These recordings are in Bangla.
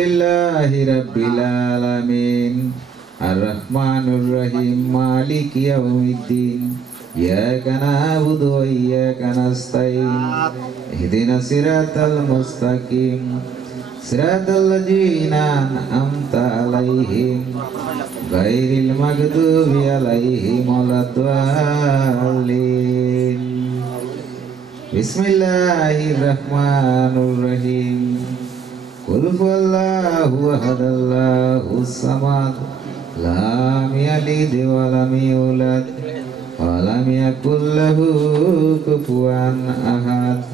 Lillahi Rabbil Alamin Ar-Rahmanur Rahim Maliki Yawmiddin Iyyaka na'budu wa iyyaka nasta'in Ihdinas siratal mustaqim Siratal ladzina an'amta 'alaihim ghairil maghdubi 'alaihim waladdallin Bismillahirrahmanirrahim Qul huwallahu ahad Allahus samad lam yalid wa lam yulad wa lam yakul lahu kufuwan ahad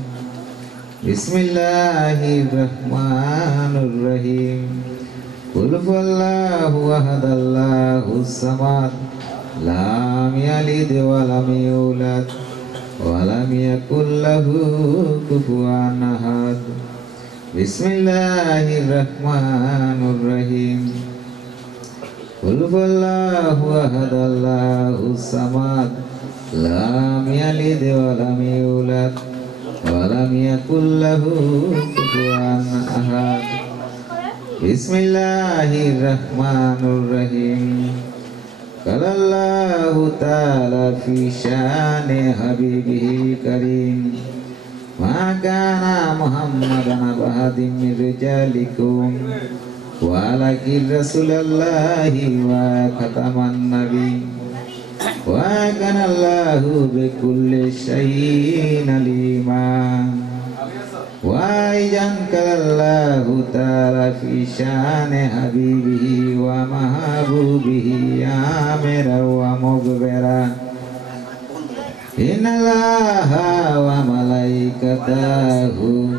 Bismillahirrahmanirrahim Qul huwallahu ahad Allahus samad lam yalid wa lam yulad wa lam yakul lahu kufuwan ahad Bismillahirrahmanirrahim Qul huwallahu ahad Allahus samad lam yalid wa lam yulad wa lam yakul lahu kufuwan ahad Bismillahirrahmanirrahim Qala Allahu ta'ala fi sya'ni habibihi karim Ma kana Muhammadan abahadin min rijalikum walakin Rasulallahi wa khataman nabi wa kana Allahu bikulli syai'in alima wa ijan kallahu ta'ala fi sya'ni habibihi wa mahabubihi amira wa mughbira Innallaha wa malaikatahu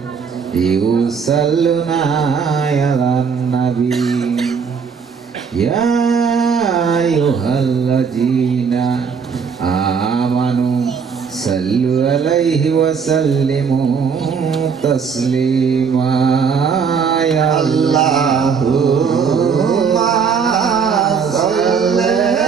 yusalluna 'alan nabi Ya ayyuhalladzina amanu sallu 'alaihi wa sallimu taslima ya Allahumma salli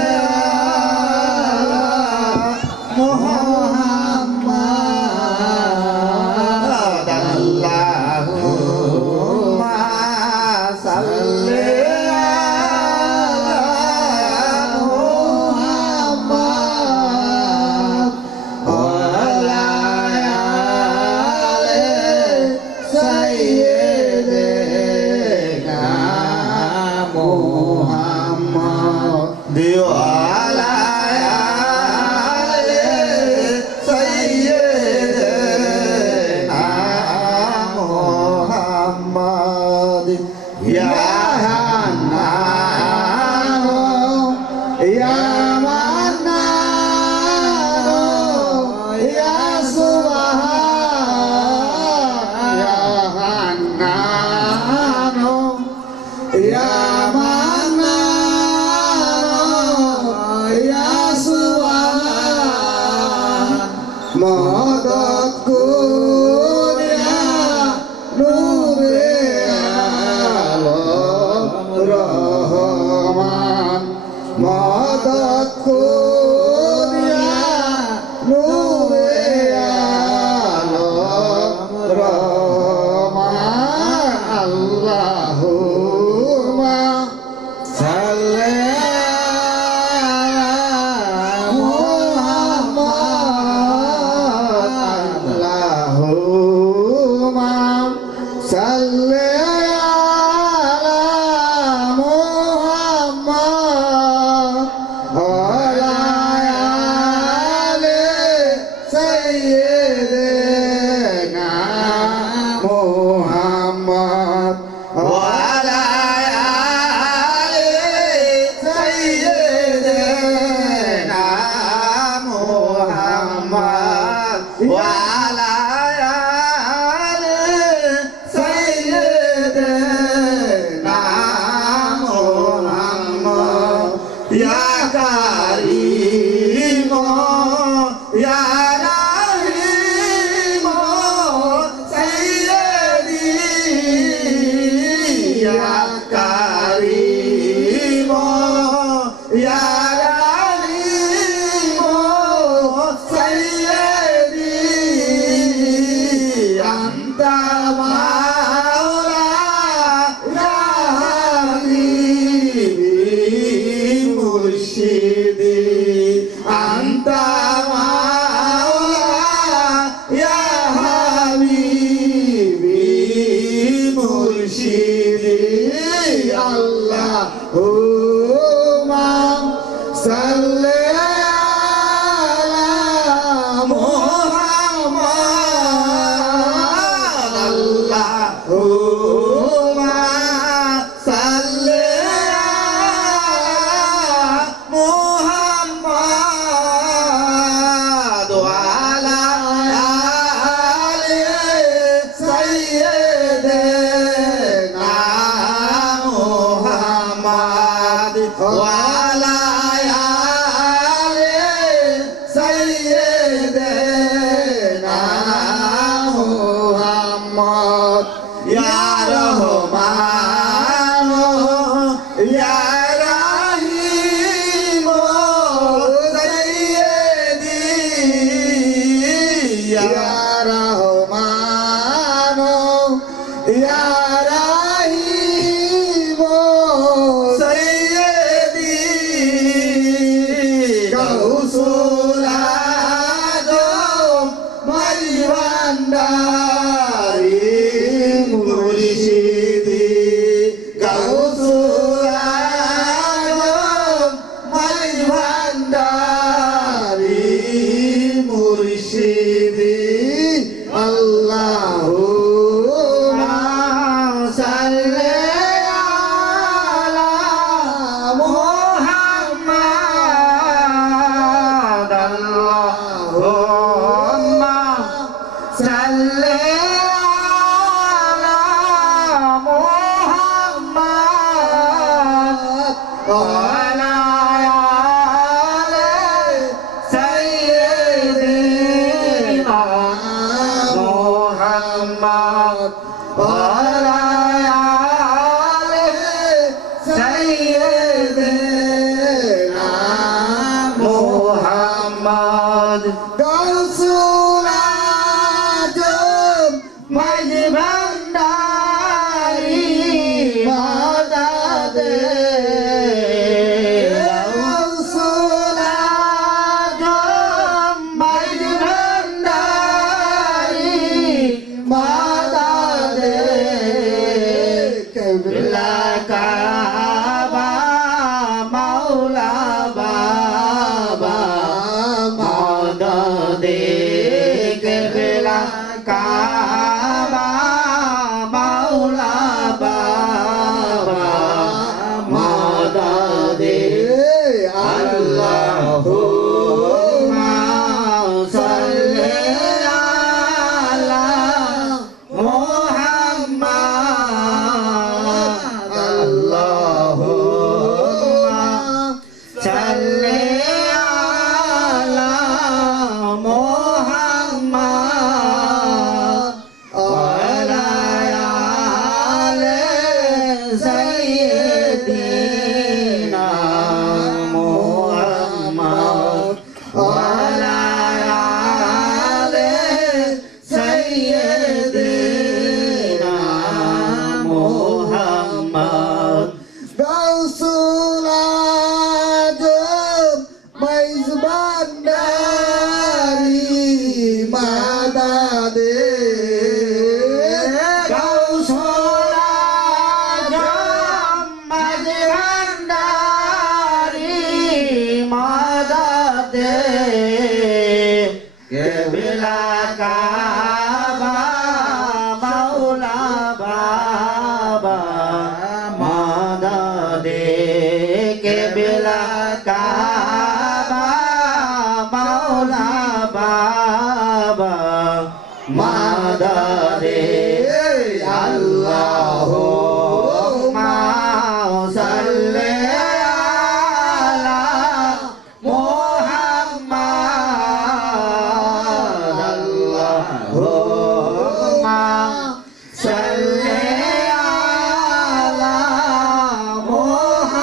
Anta Maula Ya Allahumma salli ala Muhammad Allahumma salli ala Muhammad wa ala ali sayyidina Muhammad wa ala ali sayyidina Muhammad ya Rahman ya Rahim sayyidi ya Rahman ya Rahim sayyidi Gausul Azam Majwandari Murshidi Gausul Azam Majwandari Murshidi Allahumma salli ala Muhammad Allahumma salli ala Muhammad wa ala ali sayyidina Muhammad wa ala ali sayyidina Muhammad Gausul Azam Majwandari Madade Gausul Azam Majwandari Madade Qibla Kaaba Maula Baba Madade Qibla Kaaba Maula Baba Madade Allahumma salli ala Muhammad Allahumma salli ala Muhammad wa ala ali sayyidina Muhammad wa ala ali sayyidina Muhammad Gausul Azam Majwandari Madade Gausul Azam Majwandari Madade Qibla Kaaba Maula Baba Madade Qibla Kaaba Maula Baba Madade Allahumma salli ala Muhammad Allahumma salli ala Muhammad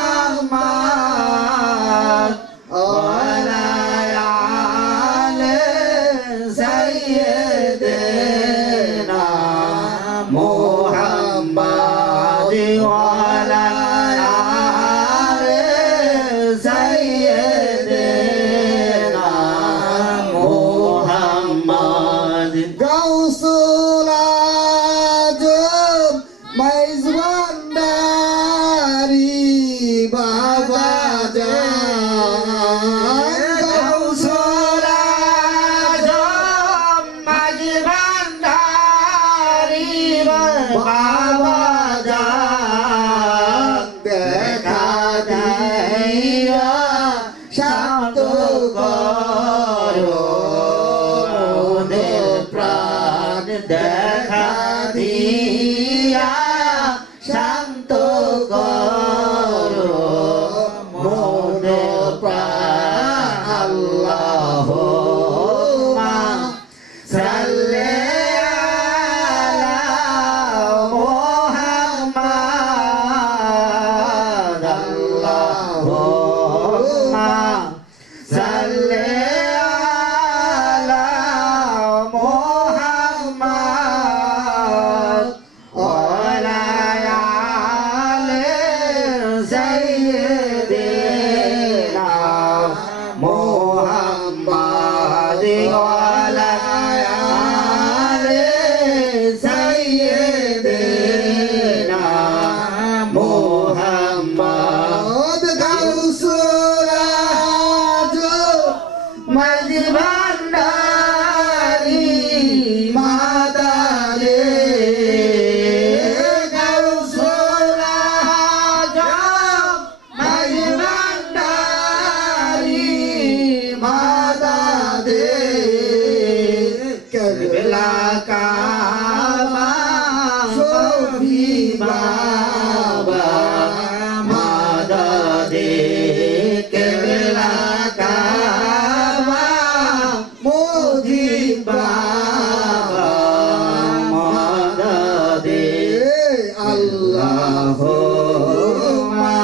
Allahumma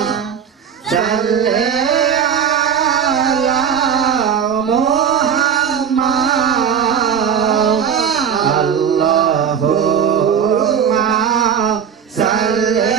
salli ala Muhammad. Allahumma salli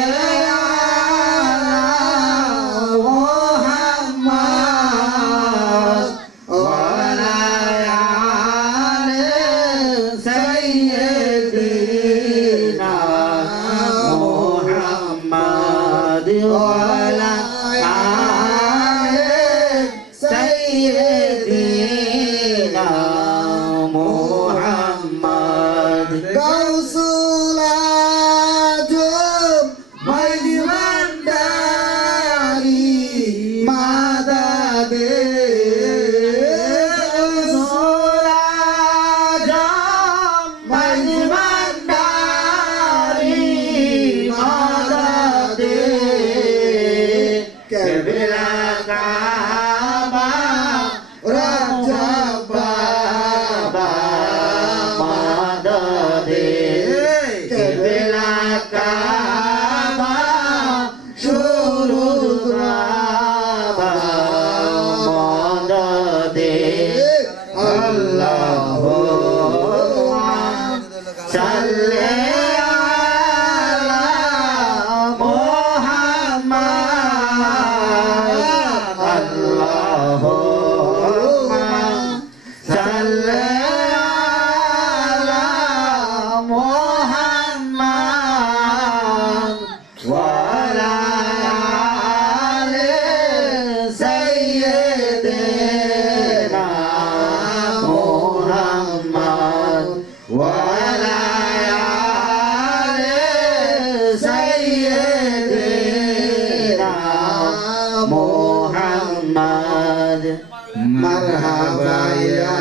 Marhaba ya,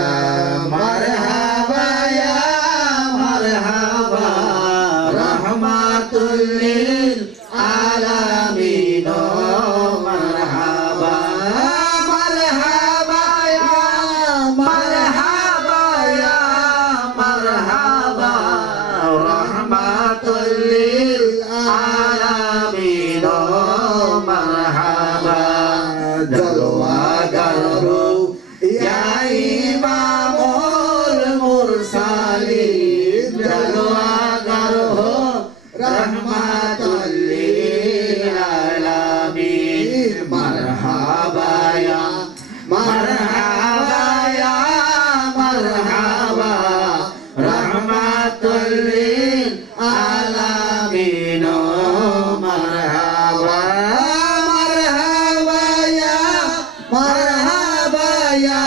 marhaba ya, marhaba, rahmatul lil alamin. Marhaba, marhaba ya, marhaba ya, marhaba, rahmatul lil alamin. Marhaba, jalwa garhu ya Imamul Mursalin, jalwa garhu rahmatul lil alamin. Marhaba ya, marhaba ya, marhaba, rahmatul lil alamin. Marhaba, marhaba ya, marhaba ya,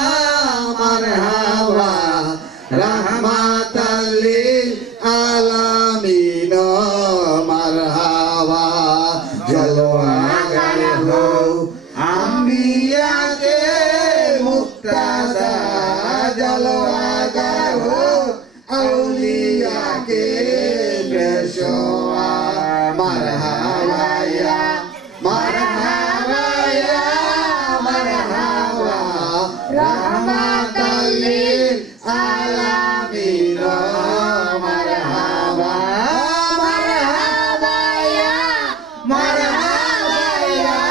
marhaba, rahmatan lil alamin. Marhaba, jalwa garhu anbiya ke muqtada, jalwa garhu auliya ke peshoa. Marhaba ya, marhaba ya, marhaba, rahmatan lil alamin. Marhaba, marhaba ya, marhaba ya,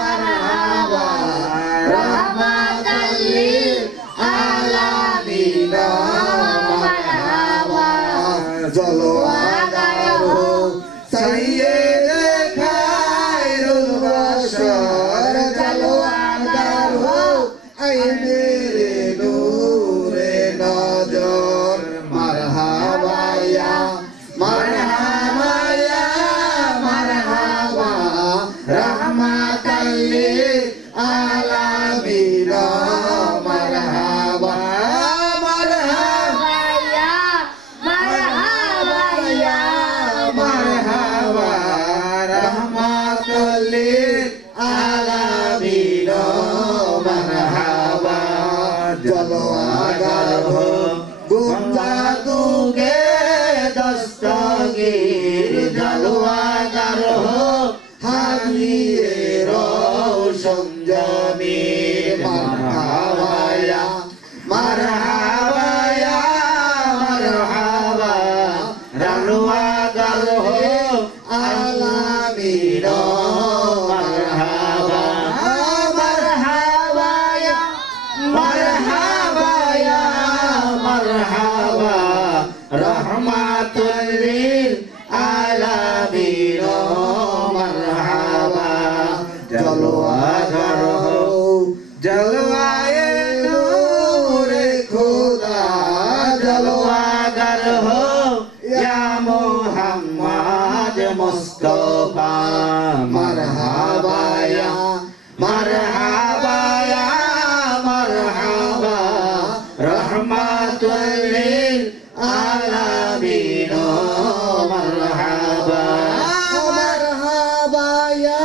marhaba, rahmatan lil alamin. Marhaba, jalwa garhu sayyid khairul bashar, jalwa garhu ay mere nure nazar. Marhaba ya, marhaba ya, marhaba, rahmatan lil alamin. Marhaba, marhaba ya, marhaba ya, marhaba, rahmatan lil alamin. Marhaba, jalwa garhu gunja tuge dastagir, jalwa garhu hadiye roshan jamil. Marhaba ya, marhaba ya, marhaba, jalwa garhu ala जलवागर हो जलवाए नूरे खुदा जलवागर हो या मोहम्मद मुस्तफा मरहबा या मरहबा या मरहबा रहमतुल लिल आलमीन मरहबा मरहबा या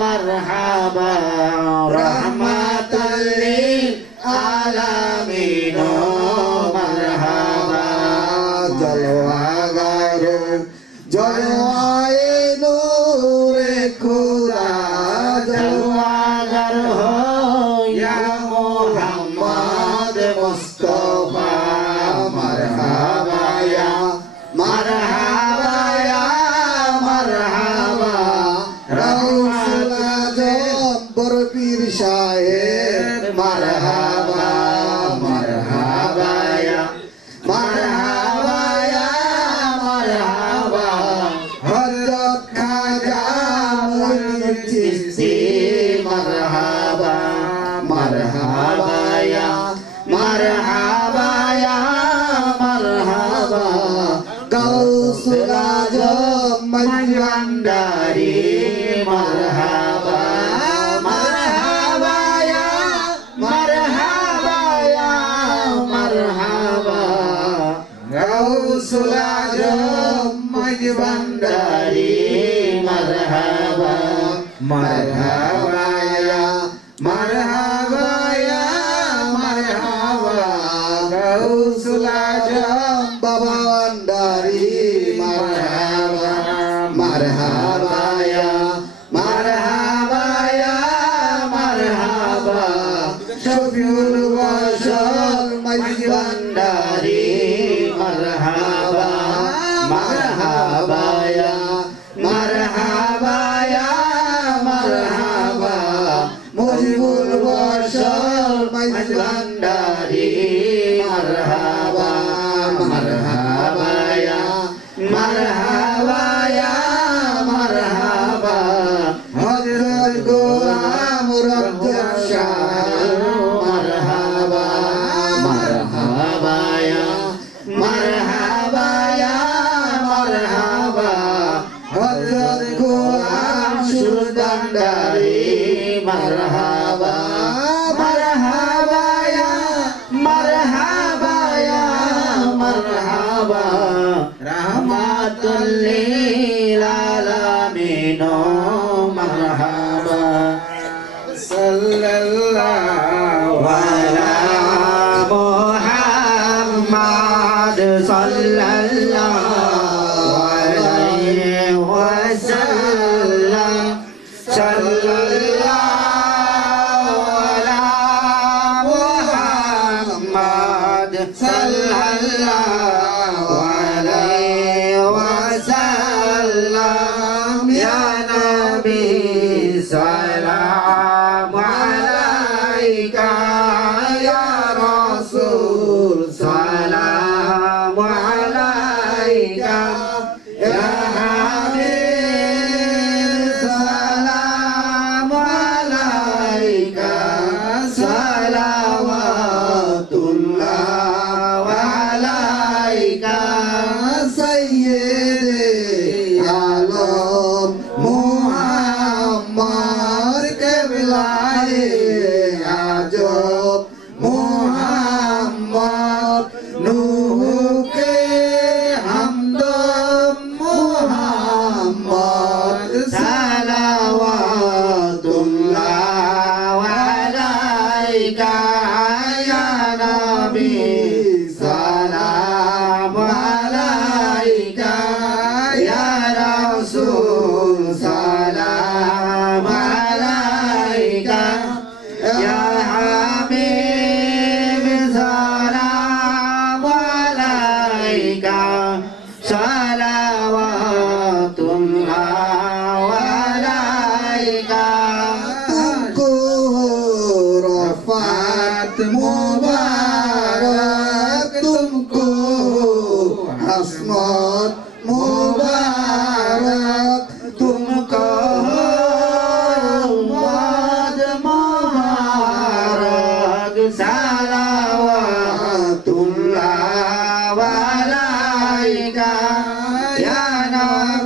मरहबा रहमतुल लिल आलमीन मरहबा जलवागर जलवाए नूरे खुदा जलवागर हो या मोहम्मद मुस्तफा मरहबा या मरहबा या मरहबा रसूल आजम बरपीर शाह मरहबा मरहबा या मरहबा या मरहबा हजरत खाजा मुइनुद्दीन चिश्ती मरहबा मरहबा या मरहबा या मरहबा गौसुल आजम मजवंदारी मरहबा मरहबा या मरहबा या मरहबा गौसुल आजम मजवंदारी मरहबा मरहबा या मरहबा या मरहबा गौसुल आजम बाबा वंदारी मरहबा मरहबा या मरहबा या मरहबा शफीउल बशर मजवंदारी मरहबा मरहबा या मरहबा या मरहबा मुजीबुल बशर मजवंदारी मरहबा मरहबा या मरहबा या मरहबा हजरत गुलाम रब्दुल शाह मरहबा मरहबा या मरहबा या मरहबा हजरत गुलाम शुरदंडारी मरहबा मरहबा या मरहबा या मरहबा रहमतुल लिल आलमीन मरहबा सल्लल्लाहु अला मुहम्मद सल्लल्लाहु अलैहि वसल्लम सल्लल्लाहु अला मुहम्मद सल्लल्लाहु अलैहि वसल्लम या नबी सलाम अलैका या रसूल सलाम अलैका या हबीब सलाम अलैका सलावतुल्लाह अलैका सय्यदे आलम मुहम्मद के विलाए आजब मुहम्मद नूह के हमदम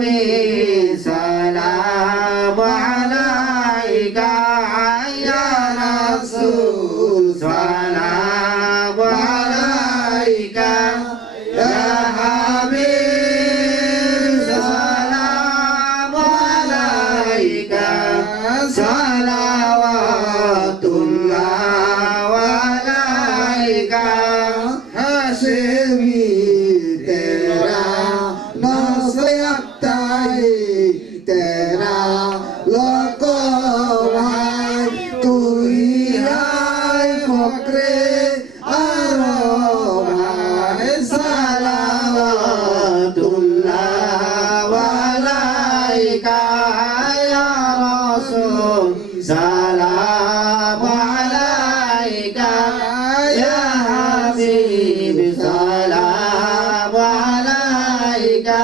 নবী সালাম আলাইকা ইয়া রাসূল সালাম আলাইকা ইয়া হাবিব সালাম আলাইকা সালাওয়াতুল্লাহ আলাইকা হাশেমি তেরা নসিহতাই তেরা লোক ভাই তুই হাই ফকরে আরব হাই সালাওয়াতুল্লাহ আলাইকা ইয়া রাসূল সালাম আলাইকা ইয়া হাবিব সালাম আলাইকা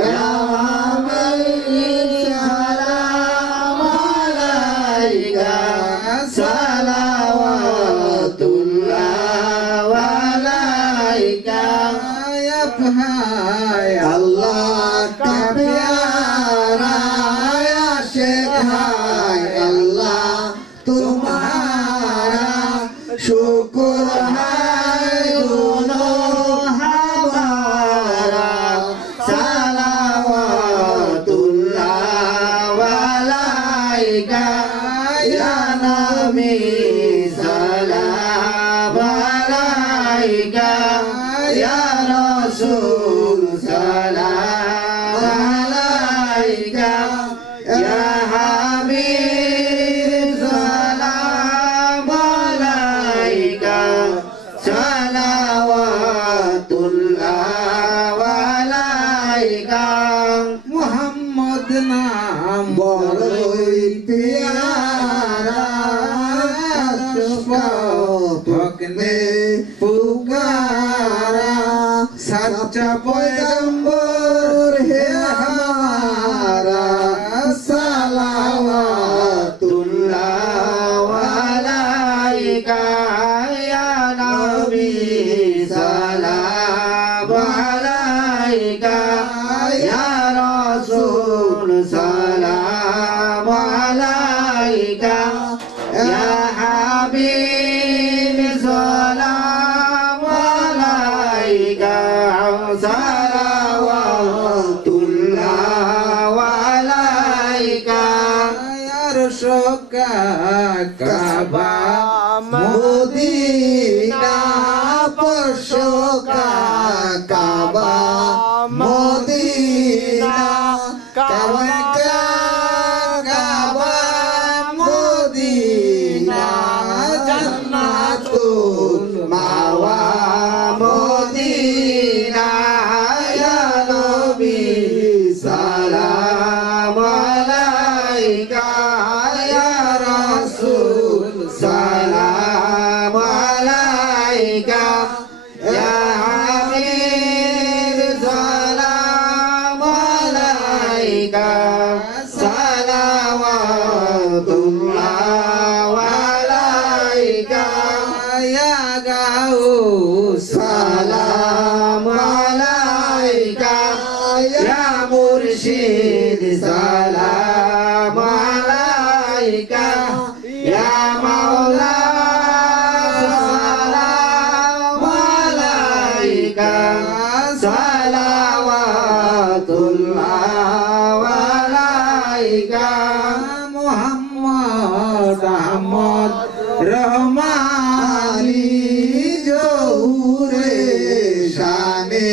ইয়া হাবিব সালাম আলাইকা সালাওয়াতুল্লাহ আলাইকা या भाई अल्लाह का प्यारा आशिक है अल्लाह तुम्हारा शुक्र है दोनों हमारा सालावातुल्लाह अलैका या नबी सलाम अलैका या रसूल सलाम अलैका या हबीब सलाम अलैका सलावतुल्लाह अलैका मोहम्मद नाम बड़ोई प्यारा फकने पुकारा सच्चा पैगंबर है हमारा सलावतुल्लाह अलैका या नबी सलाम अलैका या रसूल सलाम अलैका या हबीब सलाम अलैका सलावतुल्लाह अलैका शोका काबा मोदीना पशोका काबा मोदीना काबा काबा मोदीना जन्नतुल मावा मोदीना या नबी सलाम अलैका या रसूल सलाम अलैका या हबीब सलाम अलैका सलावतुल्लाह अलैका या गाओ सलाम अलैका या मुर्शिद सलाम अलैका या मौला सलाम अलैका सलावतुल्लाह अलैका मोहम्मद अहमद रहमानी जोरे शाने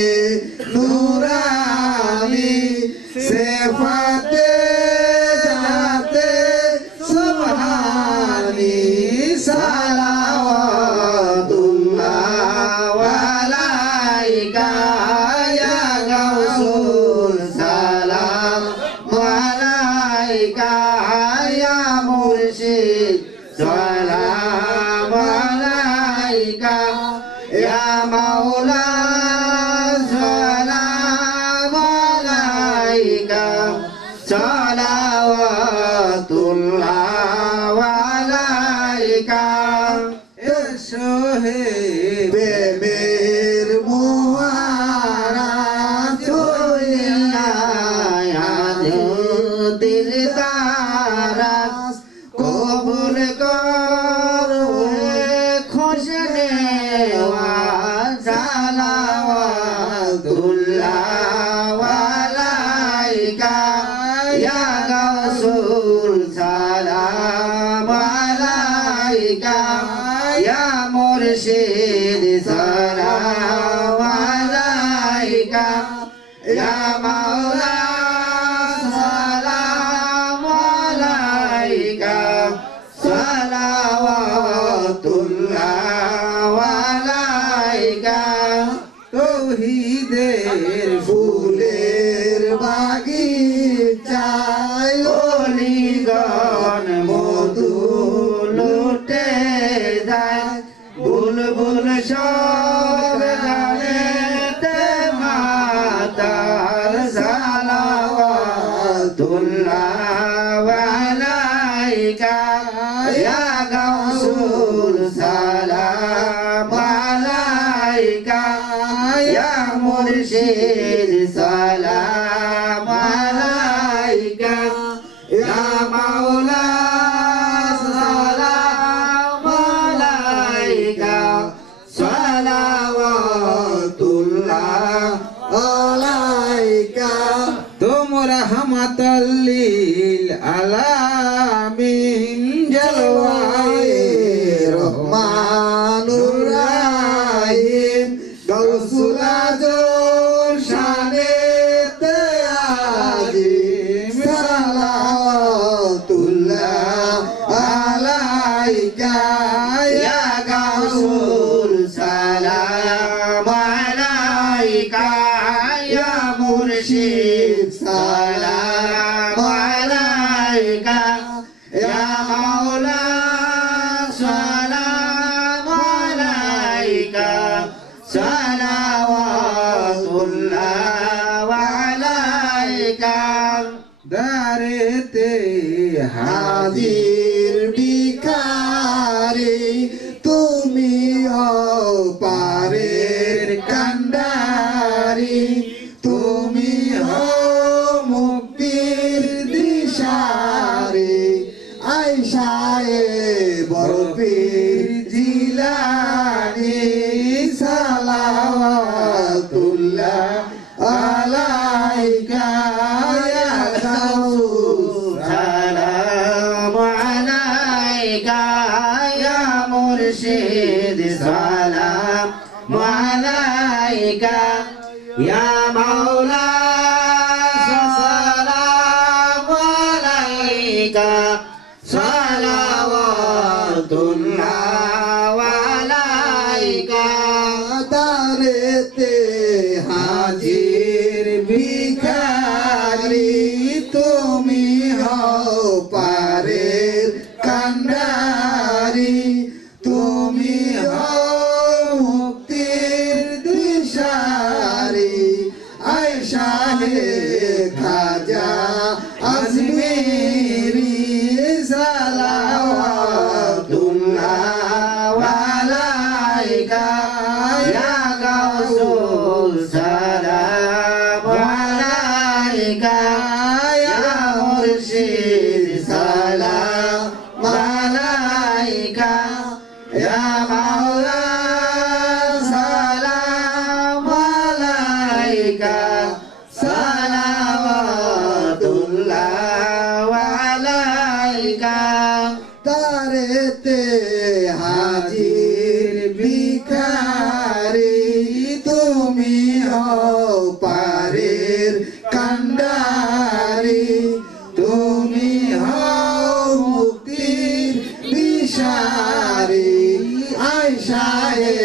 नूरानी सेफाते जाते सुभानी सलावतुल्लाह अलैका या गौसुल सलाम अलैका या मुर्शिद सलाम अलैका या मौला सलाम अलैका सलावतुल्लाह अलैका सोहे बेमेर मुहारा Zoya alaika ya Rasul salam alaika ya Mursyid salam alaika ya Maula salam alaika salawatullah alaika তৌহিদের ফুলের বাগিচায় অলিগণ মধু লুটে যায় বুলবুল সব গানেতে মাতার সালাওয়াতুল্লাহ আলাইকা ইয়া গাউসুল সালাম আলাইকা ইয়া মুরশিদ সালাম আলাইকা ইয়া মাওলা সালাম আলাইকা সালাওয়াতুল্লাহ আলাইকা তোমরা হামাতাল্লিল আলামিন জলওয়ায়ে রহমানুর রাহিম গাউসুল আজম শানে আজিম সালাওয়াতুল্লাহ আলাইকা ইয়া গাউসুল সালাম আলাইকা ইয়া মুরশিদ সালাম আলাইকা ইয়া মাওলা সালাম আলাইকা সালাওয়াতুল্লাহ আলাইকা দারেতে হাজির ভিখারি তুমি পারের কান্ডারি তুমি মুক্তির দিশারি আয়সায়ে বরফির জিলানি সালাওয়াতুল্লাহ আলাইকা ইয়া গাউস সালাম আলাইকা ইয়া মুরশিদ সালাম আলাইকা ইয়া মাওলা সালাম আলাইকা সালাওয়াতুল্লাহ আলাইকা দারেতে হাজির ভিখারি তুমি পারের কান্ডারি তুমি মুক্তির দিশারি আয়সাহে খাজা আজমেরি সালাওয়াতুল্লাহ আলাইকা ইয়া গাউসুল সালাম আলাইকা ইয়া মুরশিদ সালাম আলাইকা ইয়া মাওলা সালাম আলাইকা সালাওয়াতুল্লাহ আলাইকা তারেতে হাজির ভিখারি তুমি পারের কান্ডারি তুমি মুক্তির দিশারি আয়সায়ে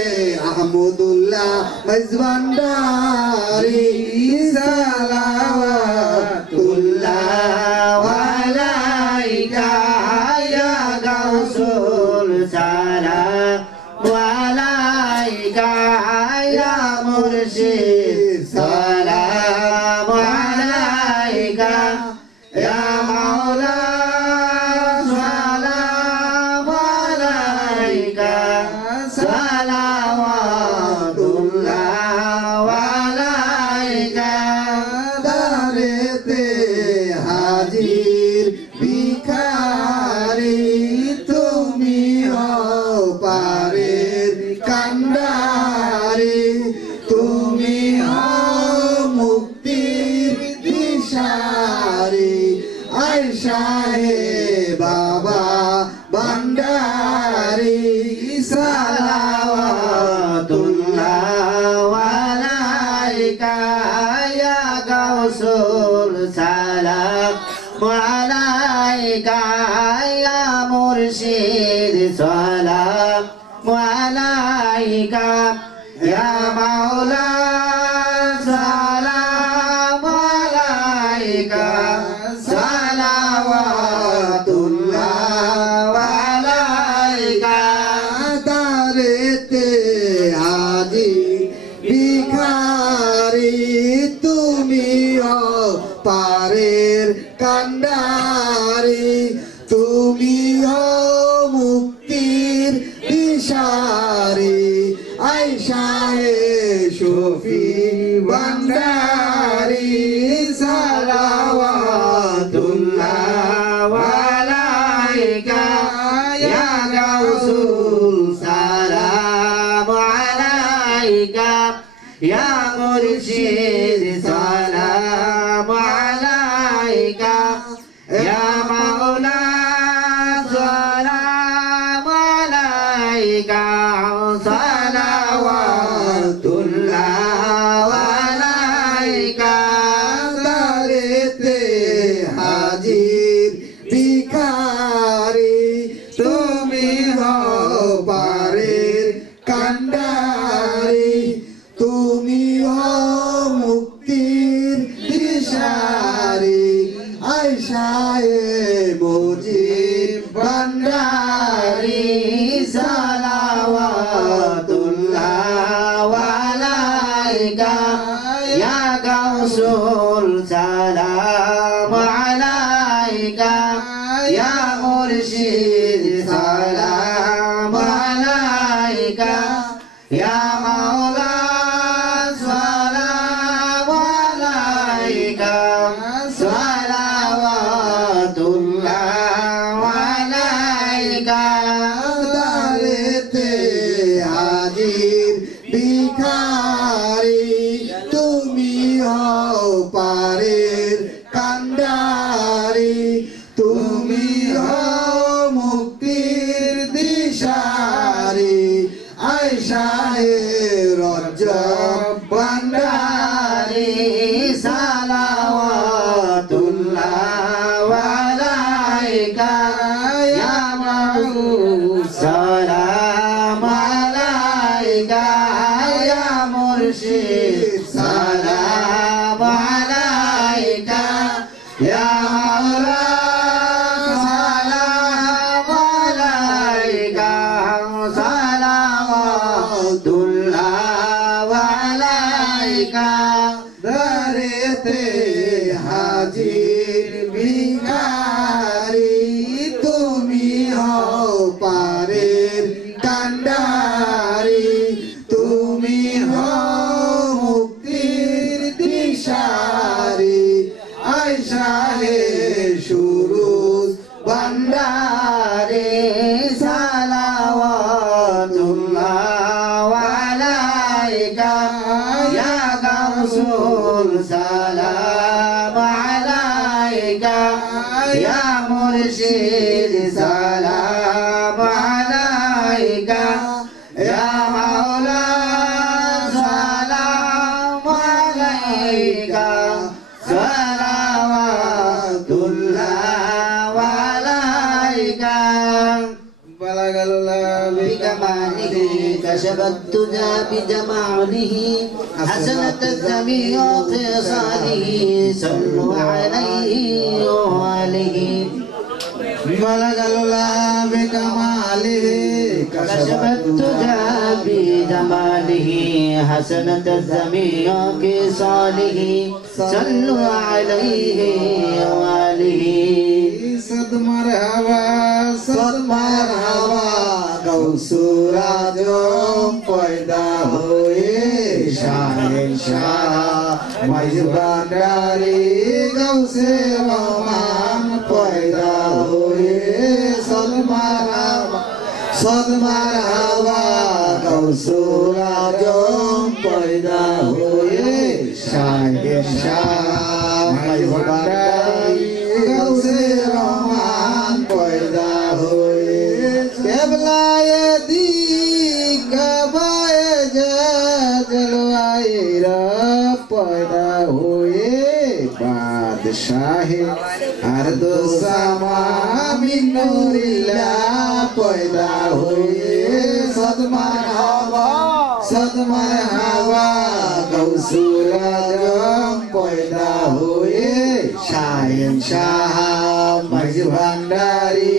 আহমদুল্লাহ মজবান্ডারি সালাওয়াতুল্লাহ আলাইকা ইয়া গাউসুল সালাম আলাইকা ইয়া মুরশিদ সালাম আলাইকা ইয়া মাওলা সালাম আলাইকা সালাওয়াতুল্লাহ আলাইকা দারেতে হাজির ভিখারি তুমি পারের কান্ডারি তুমি মুক্তির দিশা ভান্ডারি আয়সাহে বাবা ভান্ডারি সালাওয়াতুল্লাহ আলাইকা ইয়া গাউসুল সালাম আলাইকা ইয়া মুরশিদ সালাম আলাইকা ইয়া মাওলা সালাম আলাইকা সালাওয়াতুল্লাহ আলাইকা দারেতে হাজি ভিখারি তুমি পারের কান্ডারি তুমি মুক্তির দিশারি আয়সাহে শফি ভান্ডারি সালাওয়াতুল্লাহ আলাইকা ইয়া গাউসুল সালাম আলাইকা ইয়া মুরশিদ সালাম আলাইকা ইয়া মাওলা সালাম আলাইকা সালাওয়াতুল্লাহ আলাইকা দারেতে হাজির ভিখারি তুমি পারের কান্ডারি তুমি মুক্তির দিশারি আয়সায়ে মুজিব ভান্ডারি সালাওয়াতুল্লাহ আলাইকা ইয়া গাউসুল সালাম আলাইকা ইয়া মুরশিদ সালাম আলাইকা ইয়া মাওলা সালাম আলাইকা সালাওয়াতুল্লাহ আলাইকা দারেতে হাজির ভিখারি তুমি পারের কান্ডারি তুমি মুক্তির দিশারি আয়সাহে রজব ভান্ডারি সালাওয়াতুল্লাহ আলাইকা ইয়া মাবুদ সালাম আলাইকা ইয়া মুরশিদ সালাম আলাইকা ইয়া মাওলা সালাম আলাইকা সালাওয়াতুল্লাহ আলাইকা দারেতে হাজির ভিখারি তুমি পারের কান্ডারি তুমি মুক্তির দিশারি আয়সাহে সুরুজ ভান্ডারি সালাওয়াতুল্লাহ আলাইকা ইয়া গাউসুল সালাম আলাইকা ইয়া মুরশিদ সালাম আলাইকা ইয়া মাওলা সালাম আলাইকা সালাওয়াতুল্লাহ আলাইকা بكماله كشف الدجى بجماله حسنت الجميع خصاله صلوا عليه وآله بلغ الله بكماله كشف الدجى بجماله حسنت الجميع خصاله صلوا عليه وآله सद मरहबा गौसुर आजम पैदा हुए शाह मजबारी गौसे रमान पैदा हुए सद मरहबा गौसुर आजम पैदा हुए शाह मजबारी বাদশাহে আর দো সামা মিন নূরিল্লাহ পয়দা হুয়ে সদমার হাওয়া গৌসুল আজম পয়দা হুয়ে শাহিন শাহ মজ ভান্ডারি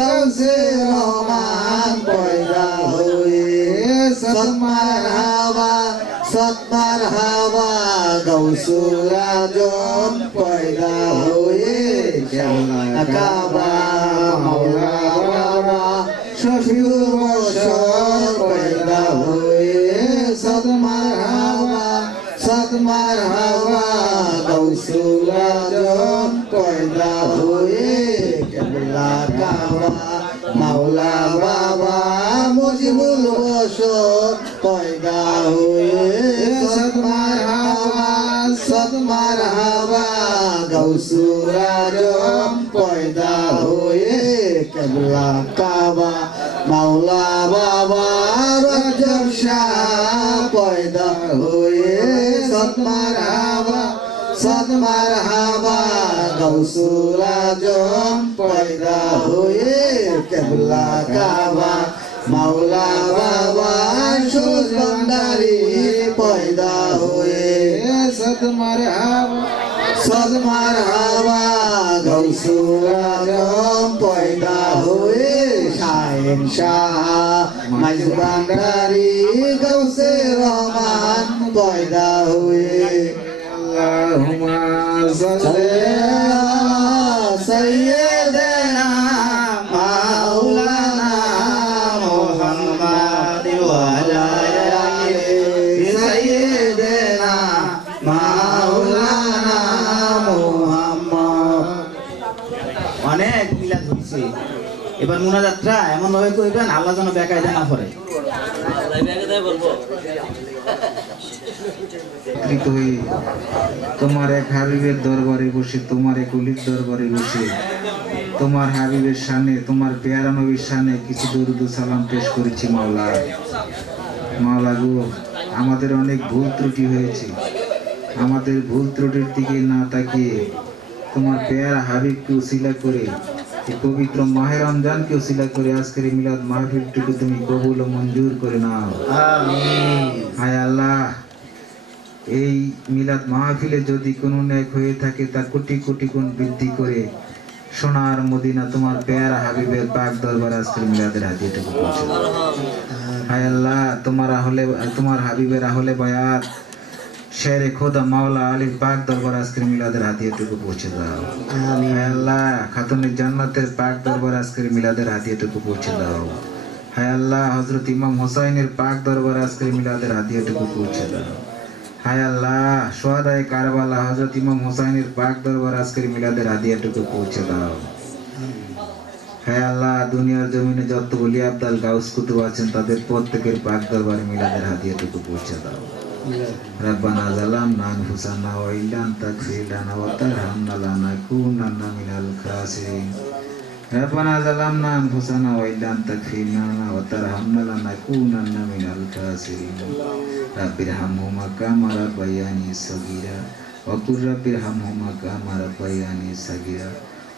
গৌসে রহমান পয়দা হুয়ে সদমার হাওয়া গৌসুল আজম পয়দা হুয়ে কাবা মৌলা বাবা শফিউল মুশর পয়দা হুয়ে সদমার হাওয়া গৌসুল আজম পয়দা হুয়ে কেবলা কাবা মৌলা বাবা মুজিবুল বশর পয়দা হুয়ে সদমার হাওয়া গৌসুল আজম পয়দা হুয়ে কেবলা কাবা মৌলা বাবা রজব শাহ পয়দা হুয়ে সদমার হাওয়া গৌসুল আজম পয়দা হুয়ে কেবলা কাবা মৌলা বাবা সুজ ভান্ডারি পয়দা হুয়ে সদমার হাওয়া গৌসুল আজম পয়দা হুয়ে শাহিন শাহ মজ ভান্ডারি গৌসে রহমান পয়দা হুয়ে আল্লাহুম্মা সাল্লি আলা সাইয়্যিদিনা মাওলানা মুহাম্মাদ ওয়া আলা আলি সাইয়্যিদিনা মাওলানা মুহাম্মদ। অনেক মিলাদ হয়েছে, এবার মোনাজাতটা এমন ভাবে কইবেন আল্লাহ যেন বেকায়দা না পড়ে। তোমার এক হাবিবের দরবারে বসে, তোমার এক অলির দরবারে বসে, তোমার হাবিবের শানে, তোমার পেয়ারা নবীর শানে কিছু দরুদ ও সালাম পেশ করেছি। মাওলা গো, আমাদের অনেক ভুল ত্রুটি হয়েছে। আমাদের ভুল ত্রুটির দিকে না তাকিয়ে তোমার পেয়ারা হাবিবকে উসিলা করে, এই পবিত্র মাহে রমজানকে উসিলা করে আজকের মিলাদ মাহফিলটুকু তুমি কবুল ও মঞ্জুর করে নাও। আমিন। হায় আল্লাহ, এই মিলাদ মাহফিলে যদি কোনো ন্যাক হয়ে থাকে তা কোটি কোটি গুণ বৃদ্ধি করে সোনার মদিনা তোমার পেয়ারা হাবিবের পাক দরবার আজকের মিলাদের হাদিয়াটুকু পৌঁছে দাও। হায় আল্লাহ, তোমার হাবিবের আহলে বায়াত শেরে খোদা মাওলা আলীর পাক দরবার আজকের মিলাদের হাদিয়াটুকু পৌঁছে দাও। হায় আল্লাহ, খাতুনের জান্নাতের পাক দরবার আজকের মিলাদের হাদিয়াটুকু পৌঁছে দাও। হায় আল্লাহ, হযরত ইমাম হোসাইনের পাক দরবার আজকের মিলাদের হাদিয়াটুকু পৌঁছে দাও। হায় আল্লাহ, সোহাদায়ে কারবালা হযরত ইমাম হোসাইনের পাক দরবার আজকের মিলাদের হাদিয়াটুকু পৌঁছে দাও। হায় আল্লাহ, দুনিয়ার জমিনে যত ওলি আব্দাল গাউস কুতুব আছেন তাদের প্রত্যেকের পাক দরবারে মিলাদের হাদিয়াটুকু পৌঁছে দাও। রব্বানা যালামনা আনফুসানা ওয়া ইল্লাম তাগফির লানা ওয়া তারহামনা লানাকুনান্না মিনাল খাসিরিন। রব্বানা যালামনা আনফুসানা ওয়া ইল্লাম তাগফির লানা ওয়া তারহামনা লানাকুনান্না মিনাল খাসিরিন। রাব্বিরহামহুমা কামা রাব্বায়ানি সাগীরা ওয়া কুর রাব্বিরহামহুমা কামা রাব্বায়ানি সাগীরা।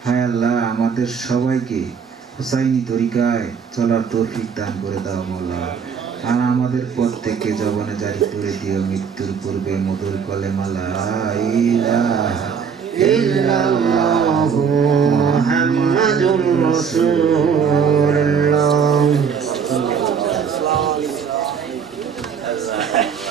হায় আল্লাহ, আমাদের সবাইকে হুসাইনি তরিকায় চলার তৌফিক দান করে দাও মাওলা। আর আমাদের প্রত্যেককে জবানে জারি করে দিও মৃত্যুর পূর্বে মধুর কলেমা লা ইলাহা ইল্লাল্লাহু মুহাম্মাদুর রাসূল।